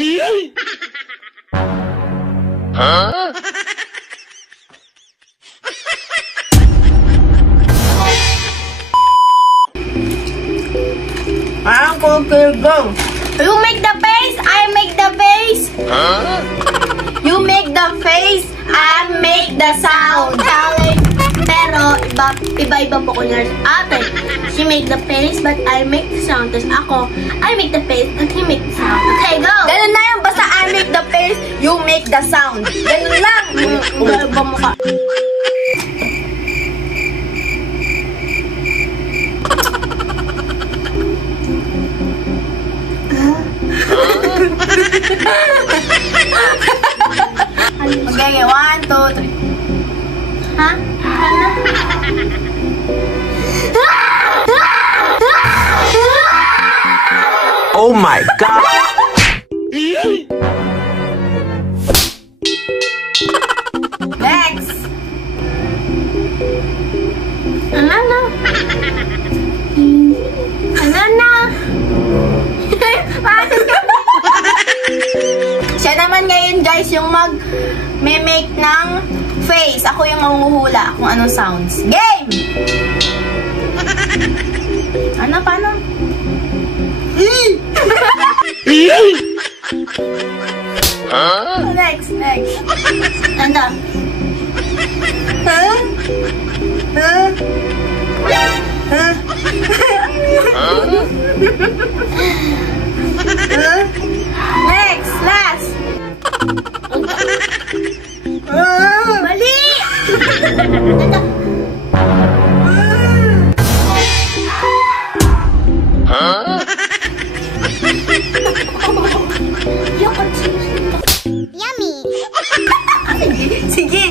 Huh? Okay, go. You make the face, I make the face. Huh? You make the face, I make the sound. Challenge. Pero iba-iba po ko nurse ate. She make the face, but I make the sound. Tapos ako, I make the face, and he make the sound. Okay, go. Ganun na yun. Basta I make the face, you make the sound. Ganun lang. Iba mukha. Okay, 1, 2, 3. Ha? Oh my God! Next. Ano na? Ano na? Siya naman ngayon guys yung mag-make ng face. Ako yung mahuhula kung anong sounds. Game! Ano? Paano? Huh? Next. Ano? Huh? Next, last. Mali! Huh? Yummy! Sige.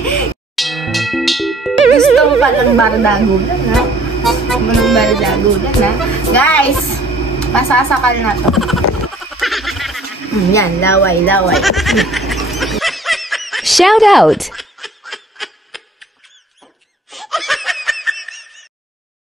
Gusto mo pa ng bardagulan, ha? Ng bardagulan, ha? Guys, masasakal na to. Yan, laway. Shout out!